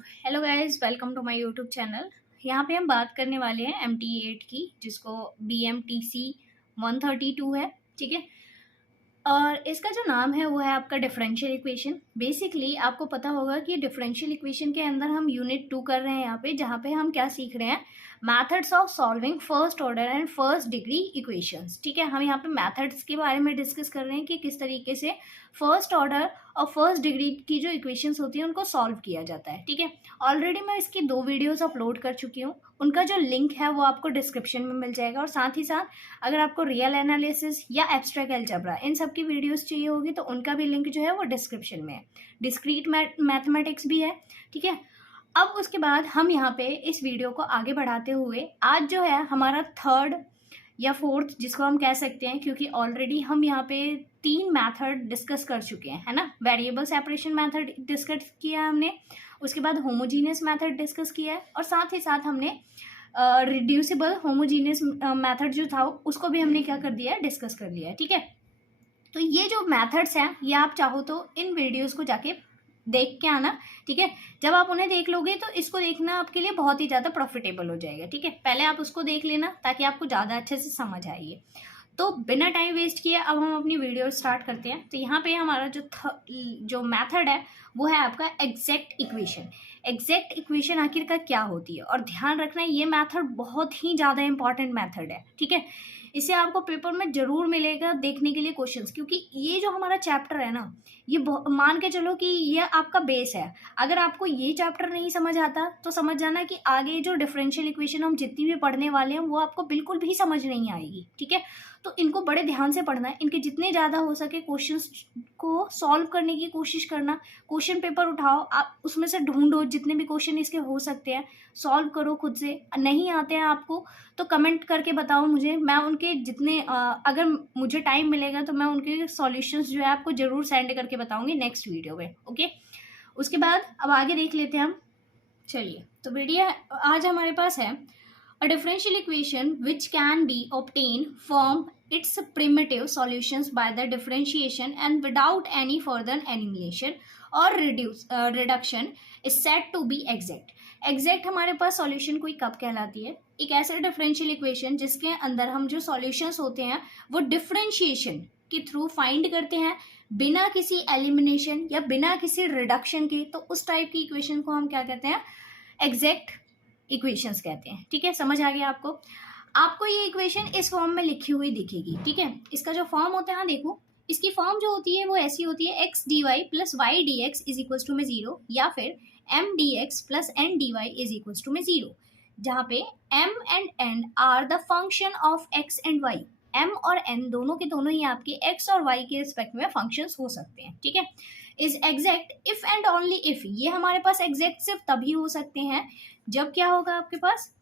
Hello guys, welcome to my YouTube channel. यहाँ पे हम बात करने वाले हैं MT8 की, जिसको BMTC 132 है। ठीक है। और इसका जो नाम है वो है आपका डिफरेंशियल इक्वेशन। बेसिकली आपको पता होगा कि डिफरेंशियल इक्वेशन के अंदर हम यूनिट 2 कर रहे हैं यहाँ पे, जहाँ पे हम क्या सीख रहे हैं, methods of solving first order and first degree equations. ठीक है, हम यहाँ पे मैथड्स के बारे में डिस्कस कर रहे हैं कि किस तरीके से फर्स्ट ऑर्डर और फर्स्ट डिग्री की जो इक्वेशंस होती हैं उनको सॉल्व किया जाता है। ठीक है, ऑलरेडी मैं इसकी 2 वीडियोस अपलोड कर चुकी हूँ, उनका जो लिंक है वो आपको डिस्क्रिप्शन में मिल जाएगा। और साथ ही साथ अगर आपको रियल एनालिसिस या एब्स्ट्रैक्ट अलजेब्रा इन सब की वीडियोस चाहिए होगी तो उनका भी लिंक जो है वो डिस्क्रिप्शन में है। डिस्क्रीट मैथमेटिक्स भी है। ठीक है, अब उसके बाद हम यहाँ पे इस वीडियो को आगे बढ़ाते हुए आज जो है हमारा थर्ड या फोर्थ जिसको हम कह सकते हैं, क्योंकि ऑलरेडी हम यहाँ पे 3 मैथड डिस्कस कर चुके हैं, है ना। वेरिएबल सेपरेशन मैथड डिस्कस किया हमने, उसके बाद होमोजीनियस मैथड डिस्कस किया है, और साथ ही साथ हमने रिड्यूसिबल होमोजीनियस मैथड जो था उसको भी हमने क्या कर दिया है, डिस्कस कर लिया है। ठीक है, तो ये जो मैथड्स हैं ये आप चाहो तो इन वीडियोस को जाके देख के आना। ठीक है, जब आप उन्हें देख लोगे तो इसको देखना आपके लिए बहुत ही ज़्यादा प्रॉफिटेबल हो जाएगा। ठीक है, पहले आप उसको देख लेना ताकि आपको ज़्यादा अच्छे से समझ आए। तो बिना टाइम वेस्ट किए अब हम अपनी वीडियो स्टार्ट करते हैं। तो यहाँ पे हमारा जो मैथड है वो है आपका एग्जैक्ट इक्वेशन। एग्जैक्ट इक्वेशन आखिरकार क्या होती है, और ध्यान रखना ये मैथड बहुत ही ज़्यादा इंपॉर्टेंट मैथड है। ठीक है, इसे आपको पेपर में जरूर मिलेगा देखने के लिए क्वेश्चंस, क्योंकि ये जो हमारा चैप्टर है ना, ये मान के चलो कि ये आपका बेस है। अगर आपको ये चैप्टर नहीं समझ आता तो समझ जाना कि आगे जो डिफरेंशियल इक्वेशन हम जितनी भी पढ़ने वाले हैं वो आपको बिल्कुल भी समझ नहीं आएगी। ठीक है, तो इनको बड़े ध्यान से पढ़ना है, इनके जितने ज़्यादा हो सके क्वेश्चंस को सॉल्व करने की कोशिश करना। क्वेश्चन पेपर उठाओ, आप उसमें से ढूंढो जितने भी क्वेश्चन इसके हो सकते हैं, सॉल्व करो खुद से। नहीं आते हैं आपको तो कमेंट करके बताओ मुझे, मैं उनके जितने अगर मुझे टाइम मिलेगा तो मैं उनके सॉल्यूशंस जो है आपको ज़रूर सेंड करके बताऊंगी नेक्स्ट वीडियो में। ओके, उसके बाद अब आगे देख लेते हैं हम। चलिए, तो वीडियो आज हमारे पास है a differential equation which can be obtained from its primitive solutions by the differentiation and without any further elimination or reduction is said to be exact. Exact हमारे पास सॉल्यूशन कोई कब कहलाती है, एक ऐसे डिफरेंशियल इक्वेशन जिसके अंदर हम जो सॉल्यूशंस होते हैं वो डिफरेंशिएशन के थ्रू फाइंड करते हैं बिना किसी एलिमिनेशन या बिना किसी रिडक्शन के। तो उस टाइप की इक्वेशन को हम क्या कहते हैं, एग्जैक्ट इक्वेशंस कहते हैं। ठीक है, समझ आ गया आपको। आपको ये इक्वेशन इस फॉर्म में लिखी हुई दिखेगी। ठीक है, इसका जो फॉर्म होता है ना, देखो इसकी फॉर्म जो होती है वो ऐसी होती है, x d y plus y d x is equal to में 0, या फिर M d x plus N d y is equal to में 0, जहाँ पे M and N are the function of x and y. M और N दोनों के दोनों ही आपके एक्स और वाई के रिस्पेक्ट में फंक्शंस हो सकते हैं। ठीक है, is exact if and only if, ये हमारे पास एग्जैक्ट सिर्फ तभी हो सकते हैं जब क्या होगा आपके पास,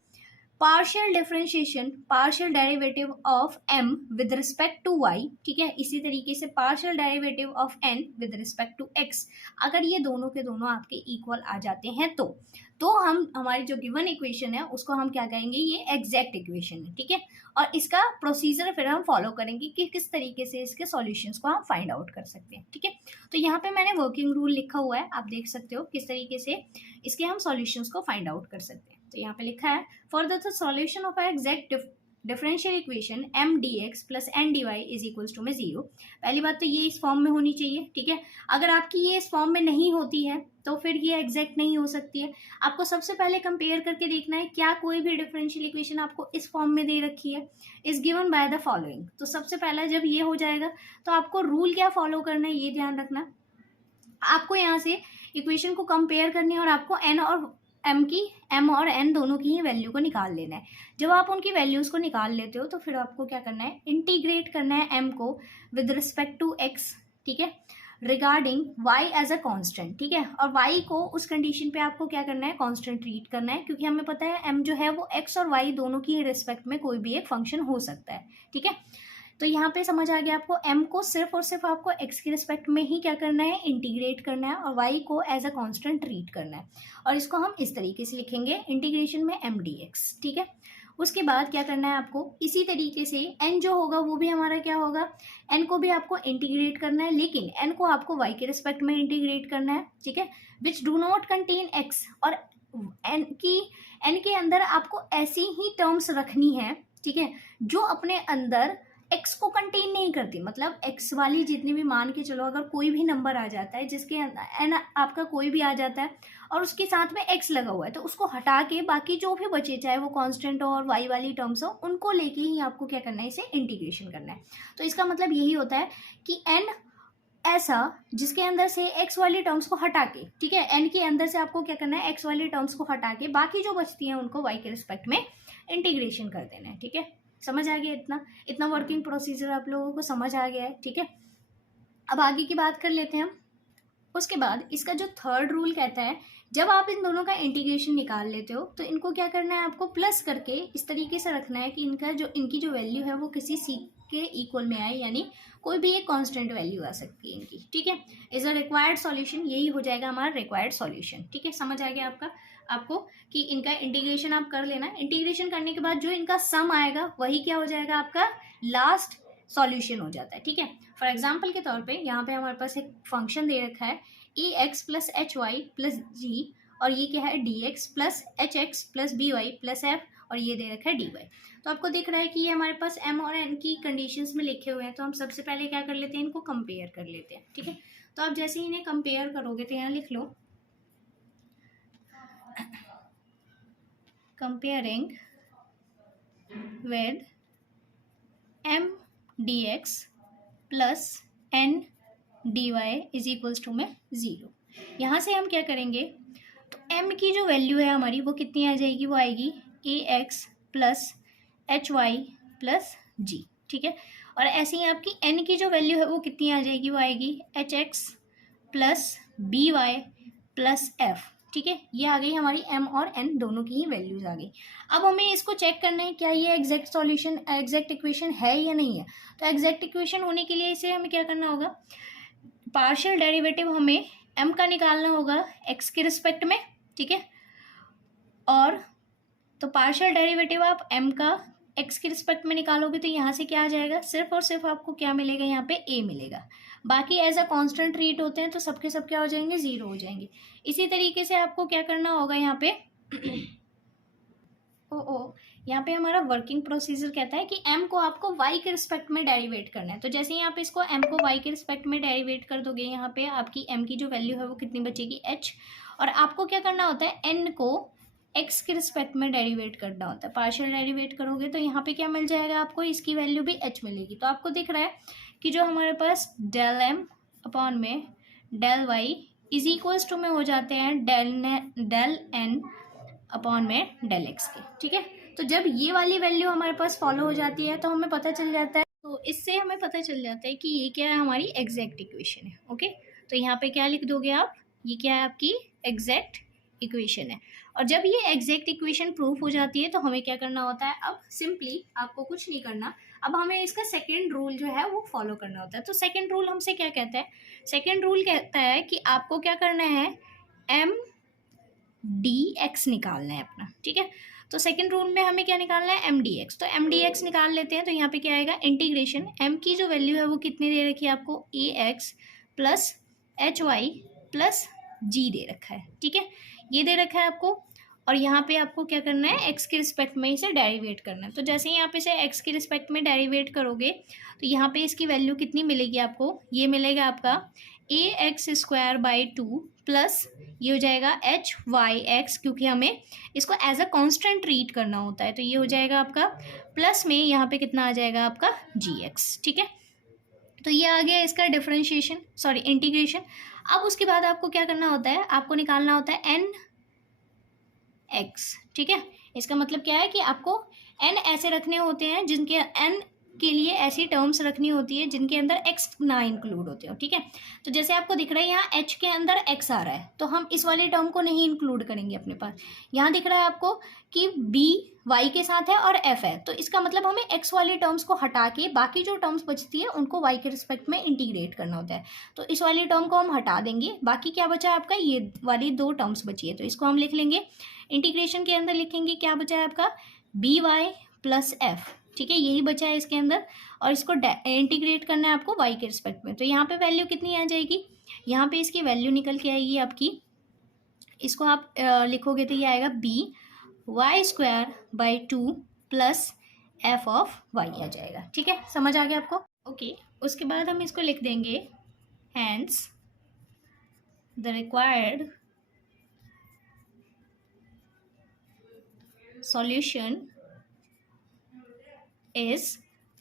partial differentiation, partial derivative of m with respect to y। ठीक है, इसी तरीके से partial derivative of n with respect to x, अगर ये दोनों के दोनों आपके इक्वल आ जाते हैं तो हम हमारी जो गिवन इक्वेशन है उसको हम क्या कहेंगे, ये एग्जैक्ट इक्वेशन है। ठीक है, और इसका प्रोसीजर फिर हम फॉलो करेंगे कि किस तरीके से इसके सॉल्यूशंस को हम फाइंड आउट कर सकते हैं। ठीक है, तो यहाँ पे मैंने वर्किंग रूल लिखा हुआ है, आप देख सकते हो किस तरीके से इसके हम सॉल्यूशंस को फाइंड आउट कर सकते हैं। तो यहाँ पे लिखा है, for the solution of exact differential equation M d x plus N d y is equals to में 0। पहली बात तो ये इस फॉर्म में होनी चाहिए। ठीक है, अगर आपकी ये इस फॉर्म में नहीं होती है तो फिर ये एग्जैक्ट नहीं हो सकती है। आपको सबसे पहले कंपेयर करके देखना है क्या कोई भी डिफरेंशियल इक्वेशन आपको इस फॉर्म में दे रखी है, is given by the following. तो सबसे पहला जब ये हो जाएगा तो आपको रूल क्या फॉलो करना है ये ध्यान रखना। आपको यहाँ से इक्वेशन को कंपेयर करनी है और आपको एन और एम और एन दोनों की ही वैल्यू को निकाल लेना है। जब आप उनकी वैल्यूज़ को निकाल लेते हो तो फिर आपको क्या करना है, इंटीग्रेट करना है एम को विद रिस्पेक्ट टू एक्स। ठीक है, regarding y as a constant. ठीक है, और वाई को उस कंडीशन पे आपको क्या करना है, कांस्टेंट ट्रीट करना है, क्योंकि हमें पता है एम जो है वो एक्स और वाई दोनों की रिस्पेक्ट में कोई भी एक फंक्शन हो सकता है। ठीक है, तो यहाँ पे समझ आ गया आपको, m को सिर्फ और सिर्फ आपको x के रिस्पेक्ट में ही क्या करना है, इंटीग्रेट करना है, और y को एज अ कांस्टेंट ट्रीट करना है। और इसको हम इस तरीके से लिखेंगे इंटीग्रेशन में m dx। ठीक है, उसके बाद क्या करना है आपको, इसी तरीके से n जो होगा वो भी हमारा क्या होगा, n को भी आपको इंटीग्रेट करना है, लेकिन n को आपको y के रिस्पेक्ट में इंटीग्रेट करना है, ठीक है, which do not contain x। और n के अंदर आपको ऐसी ही टर्म्स रखनी है, ठीक है, जो अपने अंदर x को कंटेन नहीं करती। मतलब x वाली जितनी भी, मान के चलो अगर कोई भी नंबर आ जाता है जिसके n आपका कोई भी आ जाता है और उसके साथ में x लगा हुआ है, तो उसको हटा के बाकी जो भी बचे, चाहे वो कांस्टेंट हो और y वाली टर्म्स हो, उनको लेके ही आपको क्या करना है, इसे इंटीग्रेशन करना है। तो इसका मतलब यही होता है कि n ऐसा जिसके अंदर से x वाली टर्म्स को हटा के, ठीक है, n के अंदर से आपको क्या करना है, x वाली टर्म्स को हटा के बाकी जो बचती हैं उनको y के रिस्पेक्ट में इंटीग्रेशन कर देना है, ठीक है। समझ आ गया? इतना वर्किंग प्रोसीजर आप लोगों को समझ आ गया है, ठीक है। अब आगे की बात कर लेते हैं हम। उसके बाद इसका जो थर्ड रूल कहता है, जब आप इन दोनों का इंटीग्रेशन निकाल लेते हो तो इनको क्या करना है, आपको प्लस करके इस तरीके से रखना है कि इनकी जो वैल्यू है वो किसी सी के इक्वल में आए, यानी कोई भी एक कांस्टेंट वैल्यू आ सकती है इनकी, ठीक है। इज अ रिक्वायर्ड सॉल्यूशन, यही हो जाएगा हमारा रिक्वायर्ड सॉल्यूशन, ठीक है। समझ आ गया आपको कि इनका इंटीग्रेशन आप कर लेना। इंटीग्रेशन करने के बाद जो इनका सम आएगा वही क्या हो जाएगा, आपका लास्ट सॉल्यूशन हो जाता है, ठीक है। फॉर एग्जाम्पल के तौर पे यहाँ पे हमारे पास एक फंक्शन दे रखा है a x plus h y plus g, और ये क्या है d x plus h x plus b y plus f, और ये दे रखा है डी वाई। तो आपको दिख रहा है कि ये हमारे पास एम और एन की कंडीशंस में लिखे हुए हैं, तो हम सबसे पहले क्या कर लेते हैं, इनको कंपेयर कर लेते हैं, ठीक है। तो आप जैसे ही इन्हें कंपेयर करोगे तो यहाँ लिख लो, comparing with m d x plus N d y is equals to में 0। यहाँ से हम क्या करेंगे, तो m की जो वैल्यू है हमारी वो कितनी आ जाएगी, वो आएगी a x plus h y plus g, ठीक है। और ऐसे ही आपकी n की जो वैल्यू है वो कितनी आ जाएगी, वो आएगी h x plus b y plus f, ठीक है। ये आ गई हमारी m और n दोनों की ही वैल्यूज आ गई। अब हमें इसको चेक करना है क्या ये एग्जैक्ट सॉल्यूशन, एग्जैक्ट इक्वेशन है या नहीं है। तो एग्जैक्ट इक्वेशन होने के लिए इसे हमें क्या करना होगा, पार्शियल डेरिवेटिव हमें m का निकालना होगा x के रिस्पेक्ट में, ठीक है। और तो पार्शियल डेरिवेटिव आप m का x के रिस्पेक्ट में निकालोगे तो यहाँ से क्या आ जाएगा, सिर्फ और सिर्फ आपको क्या मिलेगा, यहाँ पे a मिलेगा। बाकी एज अ कांस्टेंट ट्रीट होते हैं तो सबके सब क्या हो जाएंगे, 0 हो जाएंगे। इसी तरीके से आपको क्या करना होगा यहाँ पे यहाँ पे हमारा वर्किंग प्रोसीजर कहता है कि m को आपको y के रिस्पेक्ट में डेरिवेट करना है। तो जैसे ही आप इसको m को y के रिस्पेक्ट में डेरिवेट कर दोगे, यहाँ पे आपकी m की जो वैल्यू है वो कितनी बचेगी, h। और आपको क्या करना होता है, n को x के रिस्पेक्ट में डेरिवेट करना होता है। पार्शियल डेरिवेट करोगे तो यहाँ पे क्या मिल जाएगा आपको, इसकी वैल्यू भी h मिलेगी। तो आपको दिख रहा है कि जो हमारे पास डेल m अपॉन में del y is equals to में हो जाते हैं डेल n अपॉन में डेल x के, ठीक है। तो जब ये वाली वैल्यू हमारे पास फॉलो हो जाती है तो हमें पता चल जाता है, तो इससे हमें पता चल जाता है कि ये क्या है, हमारी एग्जैक्ट इक्वेशन है, ओके। तो यहाँ पे क्या लिख दोगे आप, ये क्या है, आपकी एग्जैक्ट इक्वेशन है। और जब ये एग्जैक्ट इक्वेशन प्रूफ हो जाती है तो हमें क्या करना होता है, अब सिंपली आपको कुछ नहीं करना, अब हमें इसका सेकेंड रूल जो है वो फॉलो करना होता है। तो सेकेंड रूल हमसे क्या कहता है, सेकेंड रूल कहता है कि आपको क्या करना है, एम डी एक्स निकालना है अपना, ठीक है। तो सेकंड रूल में हमें क्या निकालना है, एम डी एक्स। तो एम डी एक्स निकाल लेते हैं। तो यहाँ पे क्या आएगा, इंटीग्रेशन एम की जो वैल्यू है वो कितनी दे रखी है आपको, a x plus h y plus g दे रखा है, ठीक है, ये दे रखा है आपको। और यहाँ पे आपको क्या करना है, एक्स के रिस्पेक्ट में इसे डेरिवेट करना है। तो जैसे ही आप इसे एक्स के रिस्पेक्ट में डेरिवेट करोगे तो यहाँ पे इसकी वैल्यू कितनी मिलेगी आपको, ये मिलेगा आपका ए एक्स स्क्वायर बाई 2 प्लस ये हो जाएगा एच वाई एक्स, क्योंकि हमें इसको एज अ कांस्टेंट ट्रीट करना होता है। तो ये हो जाएगा आपका प्लस में यहाँ पे कितना आ जाएगा आपका जी एक्स, ठीक है। तो ये आ गया इसका डिफरेंशिएशन, सॉरी इंटीग्रेशन। अब उसके बाद आपको क्या करना होता है, आपको निकालना होता है एन एक्स, ठीक है। इसका मतलब क्या है कि आपको एन ऐसे रखने होते हैं जिनके एन के लिए ऐसी टर्म्स रखनी होती है जिनके अंदर x ना इंक्लूड होते हो, ठीक है। तो जैसे आपको दिख रहा है यहाँ h के अंदर x आ रहा है, तो हम इस वाले टर्म को नहीं इंक्लूड करेंगे अपने पास। यहाँ दिख रहा है आपको कि b y के साथ है और f है, तो इसका मतलब हमें x वाले टर्म्स को हटा के बाकी जो टर्म्स बचती है उनको y के रिस्पेक्ट में इंटीग्रेट करना होता है। तो इस वाले टर्म को हम हटा देंगे, बाकी क्या बचा है आपका, ये वाली 2 टर्म्स बची है, तो इसको हम लिख लेंगे। इंटीग्रेशन के अंदर लिखेंगे क्या बचा है आपका, बी वाई प्लस एफ, ठीक है, यही बचा है इसके अंदर। और इसको इंटीग्रेट करना है आपको वाई के रिस्पेक्ट में। तो यहाँ पे वैल्यू कितनी आ जाएगी, यहाँ पे इसकी वैल्यू निकल के आएगी आपकी, इसको आप लिखोगे तो ये आएगा b y square by 2 plus f of y आ जाएगा। ठीक है, समझ आ गया आपको? ओके, उसके बाद हम इसको लिख देंगे hence the required solution is.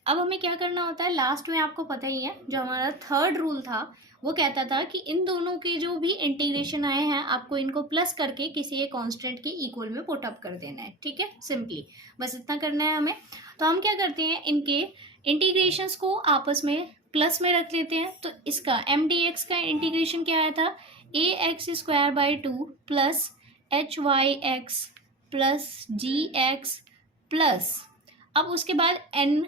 अब हमें क्या करना होता है लास्ट में, आपको पता ही है, जो हमारा थर्ड रूल था वो कहता था कि इन दोनों के जो भी इंटीग्रेशन आए हैं आपको इनको प्लस करके किसी एक कांस्टेंट के इक्वल में पुट अप कर देना है। ठीक है, सिंपली बस इतना करना है हमें। तो हम क्या करते हैं, इनके इंटीग्रेशंस को आपस में प्लस में रख लेते हैं। तो इसका एम डी एक्स का इंटीग्रेशन क्या आया था, a x square by 2 plus h y x plus g x plus, अब उसके बाद एन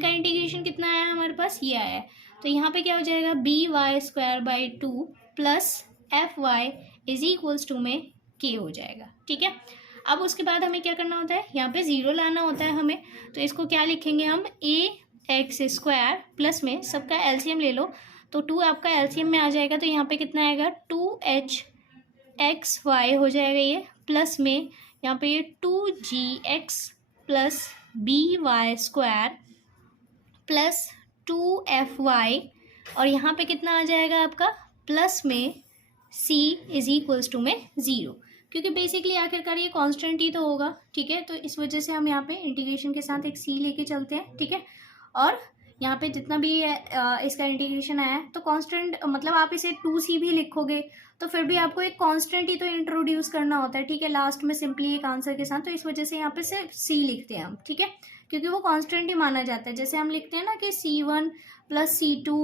का इंटीग्रेशन कितना आया हमारे पास, ये आया है। तो यहाँ पे क्या हो जाएगा, b y square by 2 plus f y is equals to में के हो जाएगा। ठीक है, अब उसके बाद हमें क्या करना होता है, यहाँ पे जीरो लाना होता है हमें। तो इसको क्या लिखेंगे हम, ए एक्स स्क्वायर प्लस में सबका एलसीएम ले लो, तो 2 आपका एलसीएम में आ जाएगा। तो यहाँ पे कितना आएगा, 2h एक्स वाई हो जाएगा ये, प्लस में यहाँ पे ये 2g(x) plus b y square plus 2fy, और यहाँ पे कितना आ जाएगा आपका, प्लस में c इज इक्वल्स टू में 0, क्योंकि बेसिकली आखिरकार ये कांस्टेंट ही तो होगा। ठीक है, तो इस वजह से हम यहाँ पे इंटीग्रेशन के साथ एक c लेके चलते हैं। ठीक है, और यहाँ पे जितना भी इसका इंटीग्रेशन आया है तो कांस्टेंट, मतलब आप इसे 2c भी लिखोगे तो फिर भी आपको एक कांस्टेंट ही तो इंट्रोड्यूस करना होता है। ठीक है, लास्ट में सिंपली एक आंसर के साथ, तो इस वजह से यहाँ पे सिर्फ c लिखते हैं हम। ठीक है, क्योंकि वो कांस्टेंट ही माना जाता है। जैसे हम लिखते हैं ना कि c1 plus c2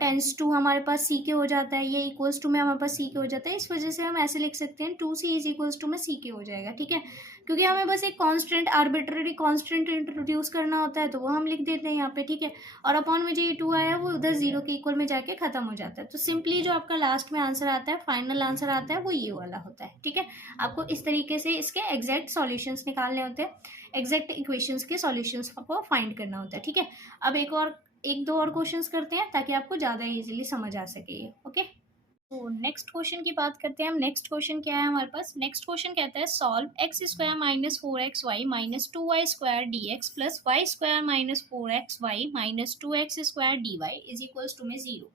tense to हमारे पास c के हो जाता है, ये इक्वल्स टू में हमारे पास c के हो जाता है। इस वजह से हम ऐसे लिख सकते हैं 2c इज इक्वल्स टू में c के हो जाएगा। ठीक है, क्योंकि हमें बस एक कांस्टेंट, आर्बिट्ररी कांस्टेंट इंट्रोड्यूस करना होता है, तो वो हम लिख देते हैं यहाँ पे। ठीक है, और अपॉन में जो ये 2 आया वो उधर 0 के इक्वल में जाके खत्म हो जाता है। तो सिंपली जो आपका लास्ट में आंसर आता है, फाइनल आंसर आता है, वो ये वाला होता है। ठीक है, आपको इस तरीके से इसके एग्जैक्ट सॉल्यूशंस निकालने होते हैं, एग्जैक्ट इक्वेशंस के सॉल्यूशंस को फाइंड करना होता है। ठीक है, अब एक दो और क्वेश्चंस करते हैं ताकि आपको ज़्यादा इजीली समझ आ सके। ओके, तो नेक्स्ट क्वेश्चन की बात करते हैं हम। नेक्स्ट क्वेश्चन क्या है हमारे पास, नेक्स्ट क्वेश्चन कहता है solve x square minus 4xy minus 2y square dx plus y square minus 4xy minus 2x square dy is equals to में 0।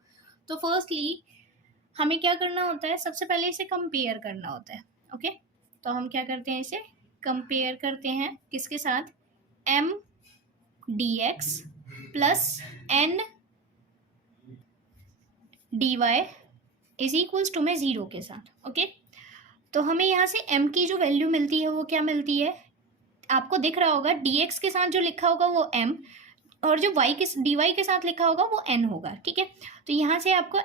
तो फर्स्टली हमें क्या करना होता है, सबसे पहले इसे कंपेयर करना होता है। ओके, तो हम क्या करते हैं, इसे कंपेयर करते हैं किसके साथ, m dx प्लस n dy is equals to में 0 के साथ। ओके, तो हमें यहाँ से m की जो वैल्यू मिलती है वो क्या मिलती है, आपको दिख रहा होगा dx के साथ जो लिखा होगा वो m, और जो y के dy के साथ लिखा होगा वो n होगा। ठीक है, तो यहाँ से आपको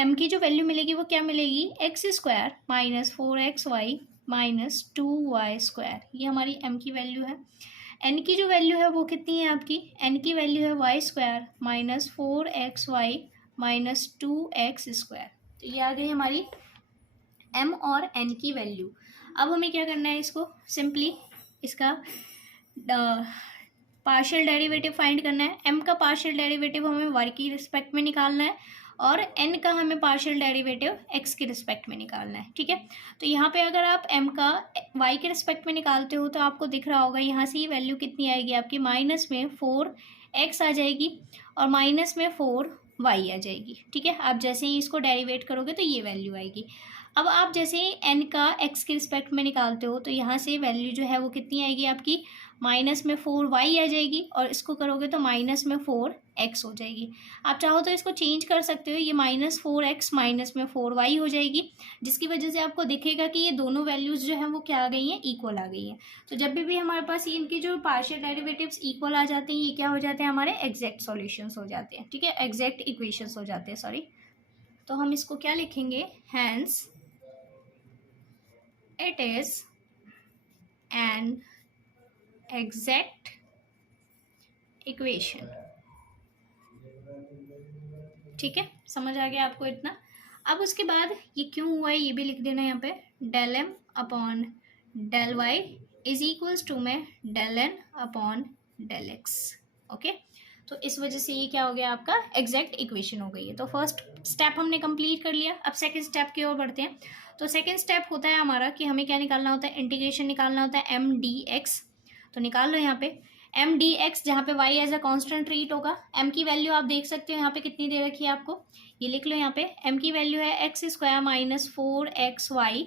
m की जो वैल्यू मिलेगी वो क्या मिलेगी, x square minus 4xy minus 2y square, ये हमारी m की वैल्यू है। n की जो वैल्यू है वो कितनी है आपकी, n की वैल्यू है y square minus 4xy minus 2x square. तो ये आ गई हमारी m और n की वैल्यू। अब हमें क्या करना है, इसको सिंपली इसका पार्शियल डेरिवेटिव फाइंड करना है। m का पार्शियल डेरिवेटिव हमें y की रिस्पेक्ट में निकालना है, और n का हमें पार्शियल डेरिवेटिव x की रिस्पेक्ट में निकालना है। ठीक है, तो यहाँ पे अगर आप m का y के रिस्पेक्ट में निकालते हो तो आपको दिख रहा होगा यहाँ से ये वैल्यू कितनी आएगी आपकी, माइनस में 4x आ जाएगी और माइनस में 4y आ जाएगी। ठीक है, आप जैसे ही इसको डेरिवेट करोगे तो ये वैल्यू आएगी। अब आप जैसे n का x के रिस्पेक्ट में निकालते हो तो यहाँ से वैल्यू जो है वो कितनी आएगी आपकी, माइनस में 4y आ जाएगी, और इसको करोगे तो माइनस में 4x हो जाएगी। आप चाहो तो इसको चेंज कर सकते हो, ये माइनस 4x माइनस में 4y हो जाएगी, जिसकी वजह से आपको दिखेगा कि ये दोनों वैल्यूज़ जो हैं वो क्या आ गई हैं, इक्वल आ गई हैं। तो जब भी हमारे पास इनकी जो पार्शियल डेरिवेटिव्स इक्वल आ जाते हैं, ये क्या हो जाते हैं, हमारे एग्जैक्ट सॉल्यूशंस हो जाते हैं। ठीक है, एग्जैक्ट इक्वेशंस हो जाते हैं, सॉरी। तो हम इसको क्या लिखेंगे, hence it is an exact equation। ठीक है, समझ आ गया आपको इतना। अब उसके बाद ये क्यों हुआ है ये भी लिख देना यहाँ पे, del m upon del y is equals to में del n upon del x. Okay, तो इस वजह से ये क्या हो गया, आपका एग्जैक्ट इक्वेशन हो गई है। तो फर्स्ट स्टेप हमने कंप्लीट कर लिया। अब सेकंड स्टेप की ओर बढ़ते हैं। तो सेकंड स्टेप होता है हमारा कि हमें क्या निकालना होता है, इंटीग्रेशन निकालना होता है एम डी एक्स। तो निकाल लो यहाँ पे एम डी एक्स, जहाँ पे y as a constant treat होगा। एम की वैल्यू आप देख सकते हो यहाँ पे कितनी दे रखी है आपको, ये लिख लो यहाँ पे। एम की वैल्यू है एक्स स्क्वायर माइनस 4xy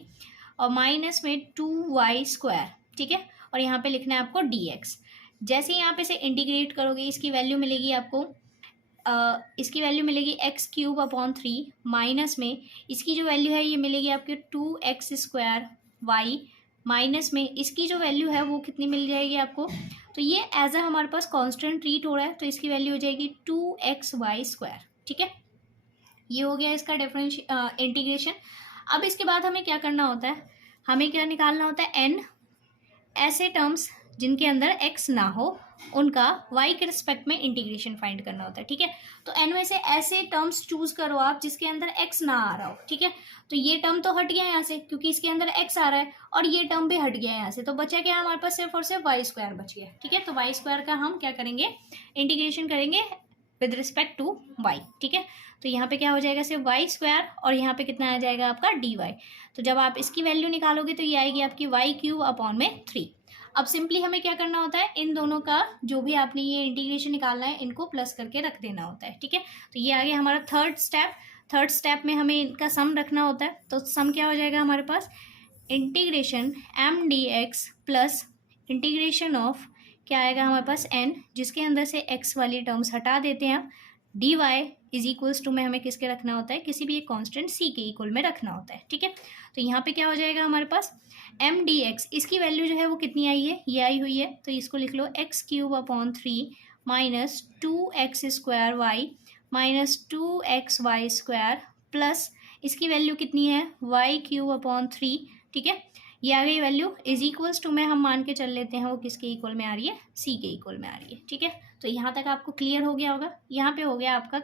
और माइनस में 2y², ठीक है। और यहाँ पे लिखना है आपको dx। जैसे ही यहाँ पे से इंटीग्रेट करोगे इसकी वैल्यू मिलेगी आपको, इसकी वैल्यू मिलेगी x³ अपॉन 3 माइनस में इसकी जो वैल्यू है ये मिलेगी आपके 2x² माइनस में इसकी जो वैल्यू है वो कितनी मिल जाएगी आपको। तो ये एज अ हमारे पास कांस्टेंट ट्रीट हो रहा है, तो इसकी वैल्यू हो जाएगी 2xy², ठीक है। ये हो गया इसका इंटीग्रेशन। अब इसके बाद हमें क्या करना होता है, हमें क्या निकालना होता है, n ऐसे टर्म्स जिनके अंदर x ना हो उनका y के रिस्पेक्ट में इंटीग्रेशन फाइंड करना होता है, ठीक है। तो n में से ऐसे टर्म्स चूज करो आप जिसके अंदर x ना आ रहा हो, ठीक है। तो ये टर्म तो हट गया यहाँ से क्योंकि इसके अंदर x आ रहा है, और ये टर्म भी हट गया यहाँ से, तो बचा क्या हमारे पास, सिर्फ और सिर्फ y² बच गया, ठीक है। तो y² का हम क्या करेंगे, इंटीग्रेशन करेंगे विद रिस्पेक्ट टू y, ठीक है। तो यहाँ पे क्या हो जाएगा, सिर्फ y² और यहाँ पे कितना आ जाएगा आपका dy। तो जब आप इसकी वैल्यू निकालोगे तो ये आएगी आपकी y³/3। अब सिंपली हमें क्या करना होता है, इन दोनों का जो भी आपने ये इंटीग्रेशन निकालना है इनको प्लस करके रख देना होता है, ठीक है। तो ये आ गया हमारा थर्ड स्टेप। थर्ड स्टेप में हमें इनका सम रखना होता है। तो सम क्या हो जाएगा हमारे पास, integration m d x plus integration of क्या आएगा हमारे पास n, जिसके अंदर से x वाली टर्म्स हटा देते हैं, dy इज इक्वल्स टू में हमें किसके रखना होता है, किसी भी एक कांस्टेंट c के इक्वल में रखना होता है, ठीक है। तो यहाँ पे क्या हो जाएगा हमारे पास एम डी एक्स, इसकी वैल्यू जो है वो कितनी आई है, ये आई हुई है, तो इसको लिख लो x³/3 minus 2x² minus 2xy² plus इसकी वैल्यू कितनी है y³/3, ठीक है। ये आ गई वैल्यू इज इक्वल्स टू में हम मान के चल लेते हैं वो किसके इक्वल में आ रही है, सी के इक्वल में आ रही है, ठीक है। तो यहाँ तक आपको क्लियर हो गया होगा। यहाँ पे हो गया आपका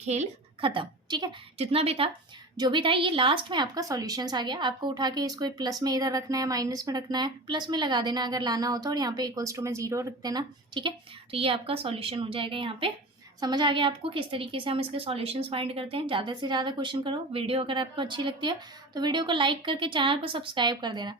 खेल खत्म, ठीक है। जितना भी था जो भी था ये लास्ट में आपका सॉल्यूशंस आ गया। आपको उठा के इसको प्लस में इधर रखना है, माइनस में रखना है, प्लस में लगा देना अगर लाना हो तो, और यहाँ पे इक्वल्स टू में 0 रख देना, ठीक है। तो ये आपका सॉल्यूशन हो जाएगा। यहाँ पे समझ आ गया आपको किस तरीके से हम इसके सॉल्यूशंस फाइंड करते हैं। ज़्यादा से ज़्यादा क्वेश्चन करो। वीडियो अगर आपको अच्छी लगती है तो वीडियो को लाइक करके चैनल को सब्सक्राइब कर देना।